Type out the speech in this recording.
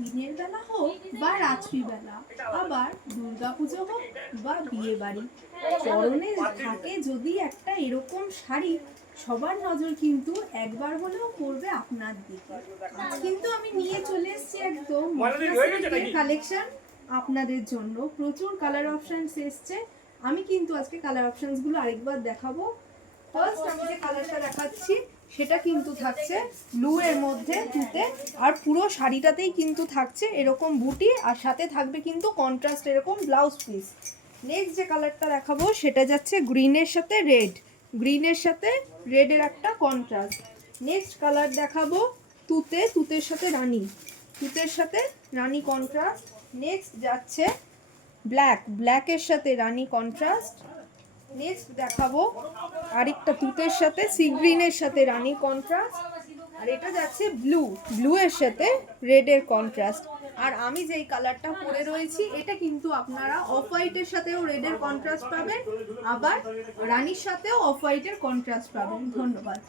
দিনের বেলা হোক বা রাত্রিবেলা, আবার দুর্গাপুজো হোক বা বিয়ে বাড়ি, পরনে থাকে যদি একটা এরকম শাড়ি, সবার নজর কিন্তু একবার হলেও পড়বে আপনার দিকে। আজ কিন্তু আমি নিয়ে চলে এসেছি একদম কালেকশন আপনাদের জন্য। প্রচুর কালার অপশনস এসছে। আমি কিন্তু আজকে কালার অপশনস গুলো আরেকবার দেখাবো। ফার্স্ট আমি যে কালারটা দেখাচ্ছি সেটা কিন্তু থাকছে ব্লু এর মধ্যে তুতে, আর পুরো শাড়িটাতেই কিন্তু থাকছে এরকম বুটি, আর সাথে থাকবে কিন্তু কন্ট্রাস্ট এরকম ব্লাউজ পিস। নেক্সট যে কালারটা দেখাবো সেটা যাচ্ছে গ্রিনের সাথে রেড, গ্রিনের সাথে রেডের একটা কন্ট্রাস্ট। নেক্সট কালার দেখাবো তুতে, তুতের সাথে রানী, তুতের সাথে রানী কন্ট্রাস্ট। নেক্সট যাচ্ছে ব্ল্যাক, ব্ল্যাকের সাথে রানী কন্ট্রাস্ট। নেক্সট দেখাবো আরেকটা তুতের সাথে সি গ্রিনের সাথে রানী কন্ট্রাস্ট, আর এটা যাচ্ছে ব্লু, ব্লু এর সাথে রেডের কন্ট্রাস্ট। আর আমি যেই কালারটা পরে রয়েছি এটা কিন্তু আপনারা অফ হোয়াইটের সাথেও রেডের কন্ট্রাস্ট পাবেন, আবার রানীর সাথেও অফ হোয়াইটের কন্ট্রাস্ট পাবেন। ধন্যবাদ।